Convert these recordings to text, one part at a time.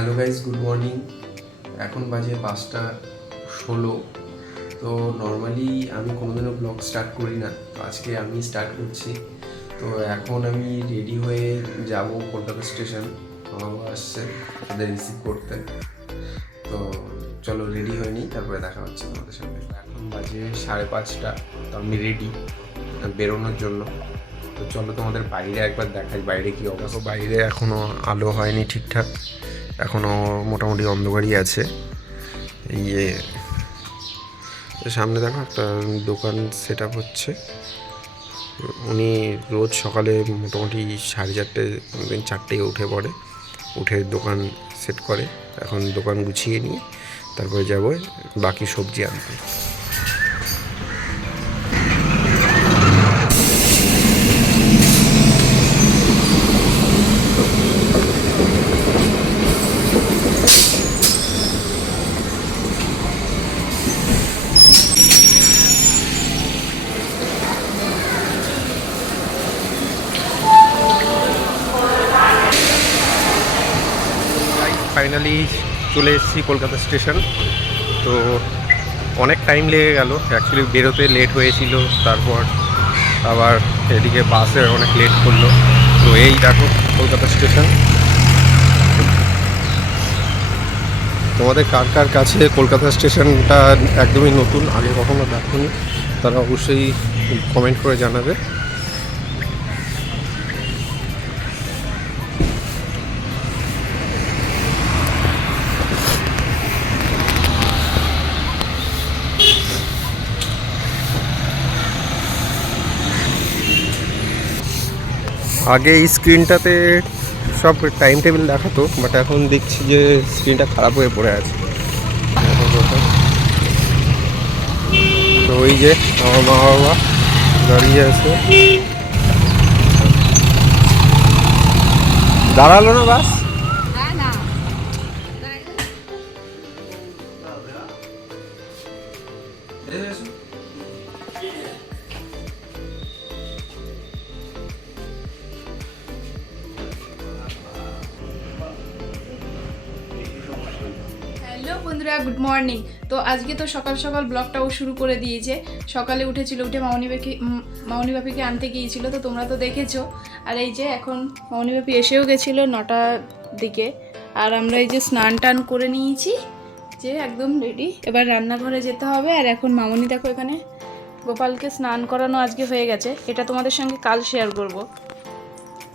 Hello guys, good morning. এখন বাজে 5:16। তো নর্মালি আমি কোনোদিনও ব্লগ স্টার্ট করি না, তো আজকে আমি স্টার্ট করছি। তো এখন আমি রেডি হয়ে যাব কলকাতা স্টেশন। আমার বাবা আসছে ওদের রিসিভ করতে। তো চলো রেডি হয়ে নিই, তারপরে দেখা হচ্ছে আমাদের সঙ্গে। এখন বাজে 5:30, তো আমি রেডি বেরোনোর জন্য। তো চলো তোমাদের বাইরে একবার দেখাই বাইরে কি অবস্থা। বাইরে এখনও আলো হয়নি ঠিকঠাক, এখনও মোটামুটি অন্ধকারই আছে। ইয়ে সামনে দেখো একটা দোকান সেট আপ হচ্ছে। উনি রোজ সকালে মোটামুটি 4:30 4টেয় উঠে পড়ে, উঠে দোকান সেট করে। এখন দোকান গুছিয়ে নিয়ে তারপরে যাবো বাকি সবজি আনতে। ফাইনালি চলে এসেছি কলকাতা স্টেশন। তো অনেক টাইম লেগে গেল, অ্যাকচুয়ালি বেরোতে লেট হয়েছিল, তারপর আবার এদিকে বাসে অনেক লেট করলো। তো এই দেখো কলকাতা স্টেশন। তোমাদের কার কার কাছে কলকাতা স্টেশনটা একদমই নতুন, আগে কখনো দেখোনি, তারা অবশ্যই কমেন্ট করে জানাবে। আগে এই স্ক্রিনটাতে সব টাইম টেবিল দেখাতো, বাট এখন দেখছি যে স্ক্রিনটা খারাপ হয়ে পড়ে আছে। তো ওই যে আমার মা বাবা দাঁড়িয়ে আছে। দাঁড়ালো না বাস? হ্যালো বন্ধুরা, গুড মর্নিং। তো আজকে তো সকাল সকাল ব্লগটাও শুরু করে দিয়েছে। সকালে উঠে মামনি বাপিকে আনতে গিয়েছিল, তো তোমরা তো দেখেছো। আর এই যে এখন মামনি বাপি এসেও গেছিলো 9টার দিকে। আর আমরা এই যে স্নান টান করে নিয়েছি, যে একদম রেডি। এবার রান্নাঘরে যেতে হবে। আর এখন মামনি দেখো এখানে গোপালকে স্নান করানো আজকে হয়ে গেছে, এটা তোমাদের সঙ্গে কাল শেয়ার করব।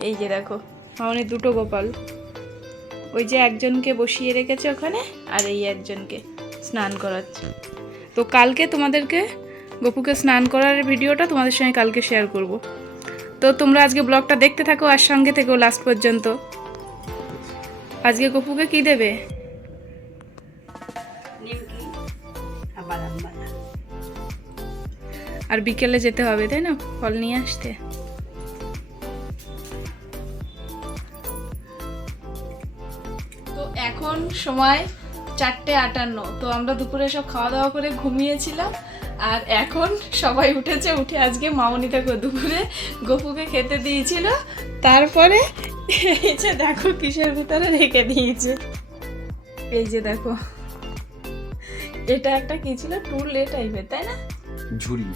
এই যে দেখো মামনি দুটো গোপাল, ওই যে একজনকে বসিয়ে রেখেছে ওখানে, আর এই একজনকে স্নান করাচ্ছে। তো কালকে তোমাদেরকে গপুকে স্নান করার ভিডিওটা তোমাদের সঙ্গে কালকে শেয়ার করব। তো তোমরা আজকে ব্লগটা দেখতে থাকো আর সঙ্গে থেকো লাস্ট পর্যন্ত। আজকে গপুকে কি দেবে? আর বিকেলে যেতে হবে তাই না, ফল নিয়ে আসতে। তো এখন সময় 4:58। তো আমরা দুপুরে সব খাওয়া দাওয়া করে ঘুমিয়েছিলাম, আর এখন সবাই উঠেছে। উঠে আজকে মামনি দেখো দুপুরে গপুকে খেতে দিয়েছিল, তারপরে এই যে দেখো কিসের ভিতরে রেখে দিয়েছে। এই যে দেখো, এটা একটা কি ছিল, টুল এ টাইপের তাই না, ঝুড়ি।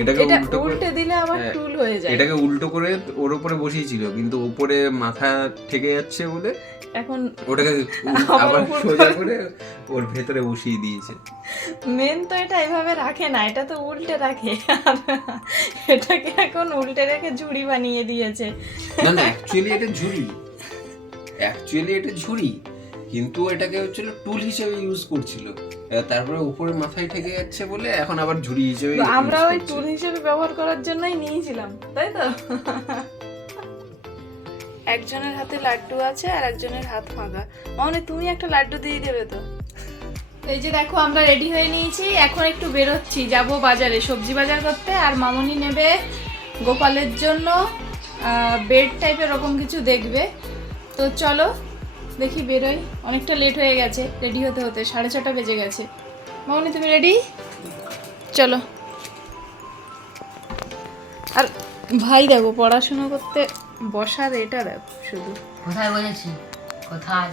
এটাকে উল্টে দিলে আবার টুল হয়ে যায়। এটাকে উল্টো করে ওর উপরে বসিয়েছিল, কিন্তু উপরে মাথা ঠেকে যাচ্ছে বলে এখন ওটাকে আবার সোজা করে ওর ভেতরে বসিয়ে দিয়েছে। মেন তো এটা এভাবে রাখে না, এটা তো উল্টে রাখে। এটাকে এখন উল্টে রেখে ঝুড়ি বানিয়ে দিয়েছে। না না, অ্যাকচুয়ালি এটা ঝুড়ি, কিন্তু এটাকে হচ্ছিল টুল হিসেবে ইউজ করছিল। তারপরে উপরে মাথায় ঠেকে যাচ্ছে বলে এখন আবার ঝুড়ি হিসেবে। আমরা ওই টুল হিসেবে ব্যবহার করার জন্যই নিয়েছিলাম, তাই তো। একজনের হাতে লাড্ডু আছে আর একজনের হাত ফাঁকা। মানে তুমি একটা লাড্ডু দিয়ে দেবে তো। এই যে দেখো আমরা রেডি হয়ে নিয়েছি, এখন একটু বেরোচ্ছি, যাব বাজারে সবজি বাজার করতে। আর মামনি নেবে গোপালের জন্য বেড টাইপের এরকম কিছু দেখবে। তো চলো দেখি বেরোই, অনেকটা লেট হয়ে গেছে রেডি হতে হতে, 6:30 বেজে গেছে। মামনি তুমি রেডি? চলো। আর ভাই দেখো পড়াশোনা করতে বসার এটা দেখো শুধু। কোথায় বলেছি? কোথায়?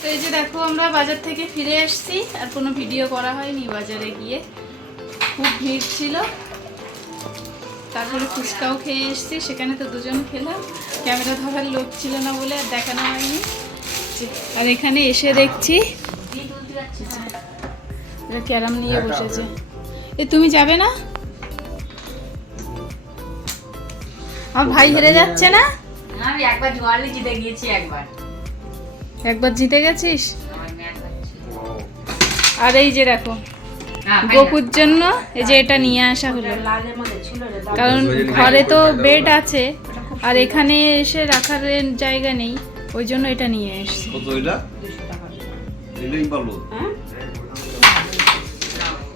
তো এই যে দেখো আমরা বাজার থেকে ফিরে এসেছি, আর কোনো ভিডিও করা হয়নি। বাজারে গিয়ে খুব ভিড় ছিল, তারপরে ফুচকাও খেয়ে এসেছি, সেখানে তো দুজন খেলাম, ক্যামেরা ধরার লোক ছিল না বলে আর দেখানো হয়নি। আর এখানে এসে দেখছি ক্যারাম নিয়ে বসেছে। এ তুমি যাবে না? আমার ভাই হেরে যাচ্ছে না? আমি একবার জোয়ারে জিতে গিয়েছি, একবার জিতে গেছিস। আমার ম্যাচ হচ্ছে। আর এই যে দেখো গোপুর জন্য এই যে এটা নিয়ে আসা হলো, কারণ ঘরে তো বেড আছে আর এখানে এসে রাখার জায়গা নেই, ওই জন্য এটা নিয়ে এসেছি।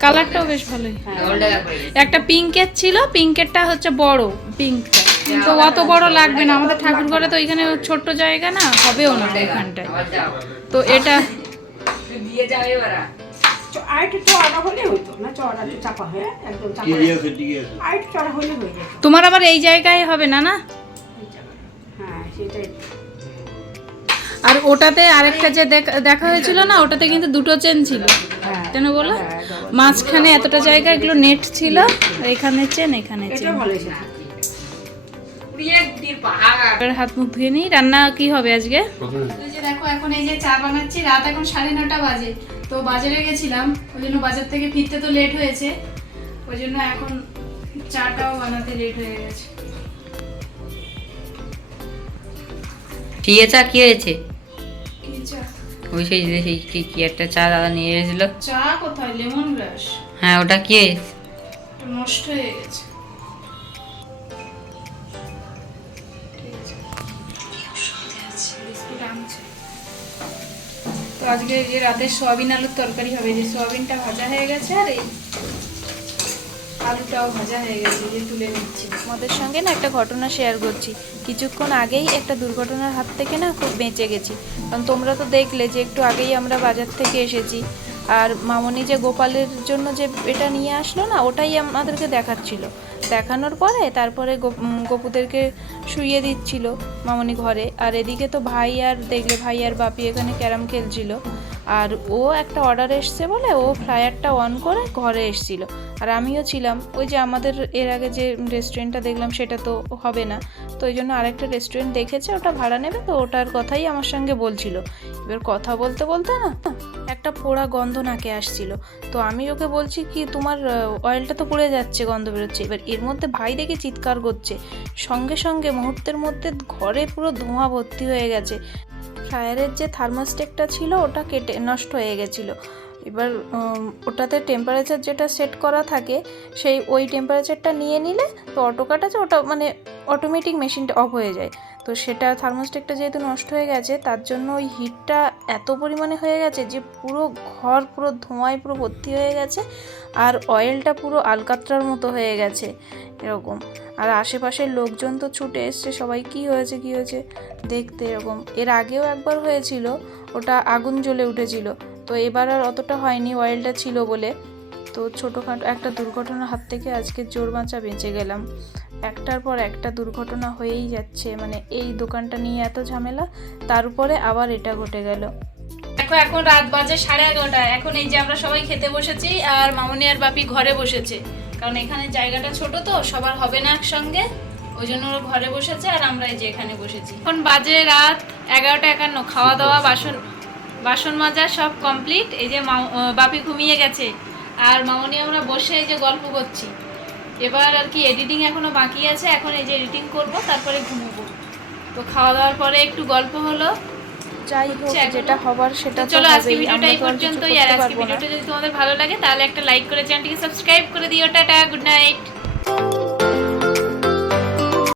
কালারটাও বেশ ভালোই। একটা পিঙ্কের ছিল, পিঙ্কেরটা হচ্ছে বড় পিঙ্কটা, তো অত বড় লাগবে না আমাদের ঠাকুর ঘরে, তো এখানে ছোট্ট জায়গা না, হবেও না এখানটায়, তো এটা দিয়ে যাবে ওরা। তোমার আবার এই জায়গায় হবে না না? আর ওটাতে আরেকটা যে দেখা হয়েছিল না, ওটাতে কিন্তু দুটো চেন ছিল, কেন বলো? মাঝখানে এতটা জায়গা, এগুলো নেট ছিল, এখানে চেন এখানে চেন। এবার হাত মুখ ধুয়ে নিই। রান্না কি হবে আজকে? এই যে দেখো এখন এই যে চা বানাচ্ছি, রাত এখন 9:30 বাজে। তো বাজারে গেছিলাম, ওই জন্য বাজার থেকে ফিরতে তো লেট হয়েছে, ওই জন্য এখন চাটাও বানাতে লেট হয়ে গেছে। টিয়ে চা কি হয়েছে? কি চা? ওই সেই কি একটা চা দাদা নিয়ে এসেছিল। চা কোথায়? লেমন গ্রাস। হ্যাঁ, ওটা কি হয়েছে? নষ্ট হয়ে গেছে। তো আজকে যে রাতে সয়াবিন আলুর তরকারি হবে, যে সয়াবিনটা ভাজা হয়ে গেছে আর এই আলুটাও ভাজা হয়ে গেছে, যে তুলে নিচ্ছি। আমাদের সঙ্গে না একটা ঘটনা শেয়ার করছি। কিছুক্ষণ আগেই একটা দুর্ঘটনার হাত থেকে না খুব বেঁচে গেছি, কারণ তোমরা তো দেখলে যে একটু আগেই আমরা বাজার থেকে এসেছি, আর মামনি যে গোপালের জন্য যে এটা নিয়ে আসলো না, ওটাই আমাদেরকে দেখাচ্ছিল। দেখানোর পরে তারপরে গপুদেরকে শুইয়ে দিচ্ছিল মামনি ঘরে, আর এদিকে তো ভাই আর দেখলে ভাই আর বাপি এখানে ক্যারাম খেলছিল, আর ও একটা অর্ডার এসছে বলে ও ফ্রায়ারটা অন করে ঘরে এসছিল, আর আমিও ছিলাম। ওই যে আমাদের এর আগে যে রেস্টুরেন্টটা দেখলাম সেটা তো হবে না, তো ওই জন্য আরেকটা রেস্টুরেন্ট দেখেছে, ওটা ভাড়া নেবে, তো ওটার কথাই আমার সঙ্গে বলছিল। এবার কথা বলতে বলতে না একটা পোড়া গন্ধ নাকে আসছিল, তো আমি ওকে বলছি কি তোমার অয়েলটা তো পুড়ে যাচ্ছে, গন্ধ বেরোচ্ছে। এবার এর মধ্যে ভাই দেখে চিৎকার করছে, সঙ্গে সঙ্গে মুহূর্তের মধ্যে ঘরে পুরো ধোঁয়া ভর্তি হয়ে গেছে। ফ্রায়ারের যে থার্মোস্টেটটা ছিল ওটা কেটে নষ্ট হয়ে গেছিলো। এবার ওটাতে টেম্পারেচার যেটা সেট করা থাকে, সেই ওই টেম্পারেচারটা নিয়ে নিলে তো অটোকাট আছে, ওটা মানে অটোমেটিক মেশিনটা অফ হয়ে যায়। তো সেটা থার্মোস্টেটটা যেহেতু নষ্ট হয়ে গেছে, তার জন্য ওই হিটটা এত পরিমাণে হয়ে গেছে যে পুরো ঘর পুরো ধোঁয়ায় পুরো ভর্তি হয়ে গেছে, আর অয়েলটা পুরো আলকাতরার মতো হয়ে গেছে এরকম। আর আশেপাশের লোকজন তো ছুটে এসছে সবাই, কি হয়েছে কি হয়েছে দেখতে এরকম। এর আগেও একবার হয়েছিল, ওটা আগুন জ্বলে উঠেছিল, তো এবার আর অতটা হয়নি অয়েলটা ছিল বলে। তো ছোটোখাটো একটা দুর্ঘটনার হাত থেকে আজকে জোর বাঁচা বেঁচে গেলাম। একটার পর একটা দুর্ঘটনা হয়েই যাচ্ছে, মানে এই দোকানটা নিয়ে এত ঝামেলা, তার উপরে আবার এটা ঘটে গেল। দেখো এখন রাত বাজে 11:30, এখন এই যে আমরা সবাই খেতে বসেছি, আর মামনি আর বাপি ঘরে বসেছে, কারণ এখানে জায়গাটা ছোট তো সবার হবে না একসঙ্গে, ওই জন্য ওরা ঘরে বসেছে আর আমরা এই যে এখানে বসেছি। এখন বাজে রাত 11:51, খাওয়া দাওয়া বাসন মাজা সব কমপ্লিট। এই যে বাপি ঘুমিয়ে গেছে আর মামনি আমরা বসে এই যে গল্প করছি। এবার আর কি এডিটিং এখনো বাকি আছে, এখন এই যে এডিটিং করব, তারপরে ঘুমোবো। তো খাওয়া দাওয়ার পরে একটু গল্প হলো, যাই হোক যেটা হবার সেটা তো চলো আজকে হবেই, ভিডিওটা আমরা এই তো আর কিছু পর্যন্তই। আর করতে আজকে পারবো না। ভিডিওটা যদি তোমাদের ভালো লাগে তাহলে একটা লাইক করে চ্যানেলটিকে সাবস্ক্রাইব করে দিও। Tata, good night.